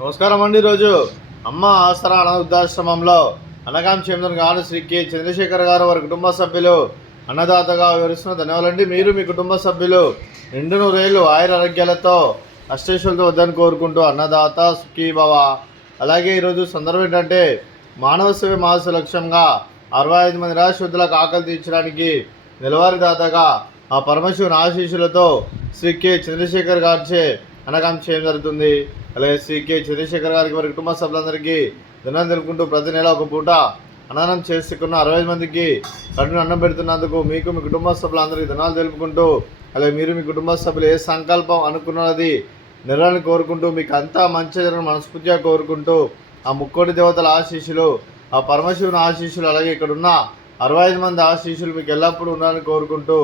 నమస్కారం అండి. ఈరోజు అమ్మ ఆసరా వృద్ధాశ్రమంలో అన్నగాం చేమన్ గాను శ్రీ కె చంద్రశేఖర్ గారు వారి కుటుంబ సభ్యులు అన్నదాతగా వివరిస్తున్న ధన్యవాదాలండి. మీరు మీ కుటుంబ సభ్యులు నిండు నూరేళ్ళు ఆయురారోగ్యాలతో అష్టేశ్వరులతో వద్దని కోరుకుంటూ అన్నదాత సుఖీభవ. అలాగే ఈరోజు సందర్భం ఏంటంటే మానవ సేవ మాస లక్ష్యంగా 65 మంది నిరాశ్రుతులకు ఆకలి తీర్చడానికి నెలవారీ దాతగా ఆ పరమశివుని ఆశీస్సులతో శ్రీ కె చంద్రశేఖర్ గారిచే అన్నగాం చేయడం జరుగుతుంది. అలాగే శ్రీ కె చంద్రశేఖర్ గారికి వారి కుటుంబ సభ్యులందరికీ దినం తెలుపుకుంటూ ప్రతి నెల ఒక పూట అన్నదానం చేసుకున్న 65 మందికి కడుపున అన్నం పెడుతున్నందుకు మీకు మీ కుటుంబ సభ్యులందరికీ దినాలు తెలుపుకుంటూ, అలాగే మీరు మీ కుటుంబ సభ్యులు ఏ సంకల్పం అనుకున్నది నెరవేరాలని కోరుకుంటూ, మీకు అంతా మంచి జరగని మనస్ఫూర్తిగా కోరుకుంటూ, ఆ ముక్కోటి దేవతల ఆశీస్సులు, ఆ పరమశివుని ఆశీస్సులు, అలాగే ఇక్కడ ఉన్న 65 మంది ఆశీస్సులు మీకు ఎల్లప్పుడూ ఉండాలని కోరుకుంటూ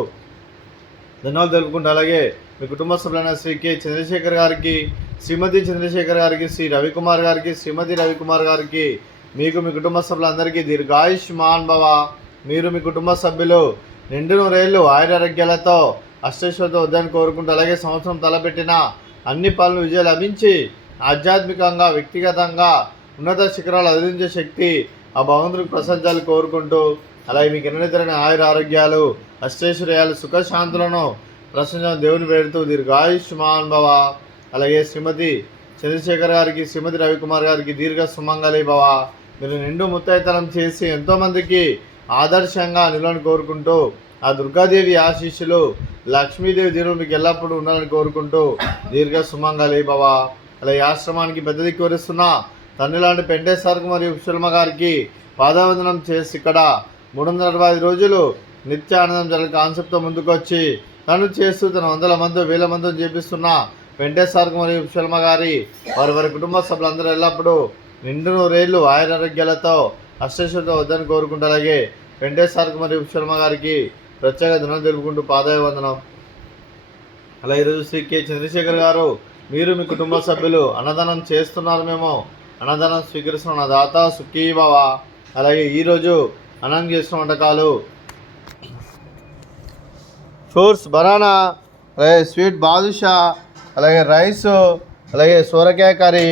ధన్యవాదాలు తెలుపుకుంటూ, అలాగే మీ కుటుంబ సభ్యులైన శ్రీ కె చంద్రశేఖర్ గారికి, శ్రీమతి చంద్రశేఖర్ గారికి, శ్రీ రవికుమార్ గారికి, శ్రీమతి రవికుమార్ గారికి, మీకు మీ కుటుంబ సభ్యులందరికీ దీర్ఘాయుష్మాన్ భవ. మీరు మీ కుటుంబ సభ్యులు నిండు నూరేళ్ళు ఆయురారోగ్యాలతో అష్టైశ్వర్యంతో వద్దని కోరుకుంటూ, అలాగే సంవత్సరం తలపెట్టిన అన్ని పనులు విజయం లభించి ఆధ్యాత్మికంగా వ్యక్తిగతంగా ఉన్నత శిఖరాలు అధించే శక్తి ఆ భగవంతుడికి ప్రసాదాలు కోరుకుంటూ, అలాగే మీకు ఎన్నెతరని ఆయుర ఆరోగ్యాలు అష్టైశ్వర్యాలు సుఖశాంతులను ప్రసంగం దేవుని పేరుతూ దీర్ఘాయుష్మాన్ భవ. అలాగే శ్రీమతి చంద్రశేఖర్ గారికి, శ్రీమతి రవికుమార్ గారికి దీర్ఘ సుమంగళి భవ. మీరు నిండు ముత్తైతనం చేసి ఎంతోమందికి ఆదర్శంగా నిలవని కోరుకుంటూ, ఆ దుర్గాదేవి ఆశీస్సులు లక్ష్మీదేవి దీవులు మీకు ఎల్లప్పుడూ ఉండాలని కోరుకుంటూ దీర్ఘ సుమంగళి భవ. అలాగే ఆశ్రమానికి పెద్ద దిక్కు వరిస్తున్న తండ్రి లాంటి పెంటే సార్కు మరియు సుల్మ గారికి పాదవందనం చేసి ఇక్కడ 365 రోజులు నిత్య ఆనందం జరిగే కాన్సెప్ట్తో ముందుకు వచ్చి తను చేస్తూ తన 100 మంది 1000 మందితో చేపిస్తున్న వెంకటేశ్వరకు మరియు శర్మ గారి వారి కుటుంబ సభ్యులందరూ ఎల్లప్పుడూ నిండు నూరేళ్ళు ఆయురారోగ్యాలతో అష్టైశ్వర్యంతో వద్దని కోరుకుంటూ, అలాగే వెంకటేశ్వరకు మరియు శర్మ గారికి ప్రత్యేక దినం తెలుపుకుంటూ పాదాభివందనం. అలా ఈరోజు శ్రీ కె చంద్రశేఖర్ గారు, మీరు మీ కుటుంబ సభ్యులు అన్నదానం చేస్తున్నారు, మేము అన్నదానం స్వీకరిస్తున్న దాత సుఖీభవ. అలాగే ఈరోజు అన్నం చేస్తున్న వంటకాలు ఫ్రూట్స్ బనానా, అలాగే స్వీట్ బాదుషా, అలాగే రైస్, అలాగే సోరకాయ కర్రీ,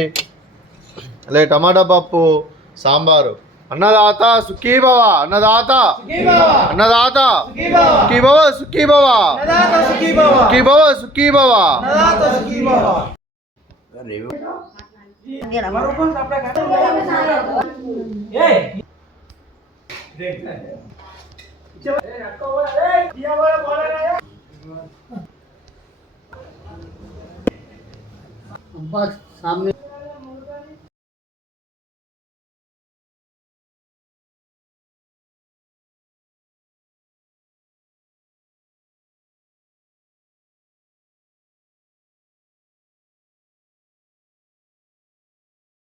అలాగే టమాటా పప్పు, సాంబారు. అన్నదాత సుఖీభవ, అన్నదాత అన్నదాత సుఖీభవ, సుఖీభవ సుఖీభవ సుఖీభవ. सामने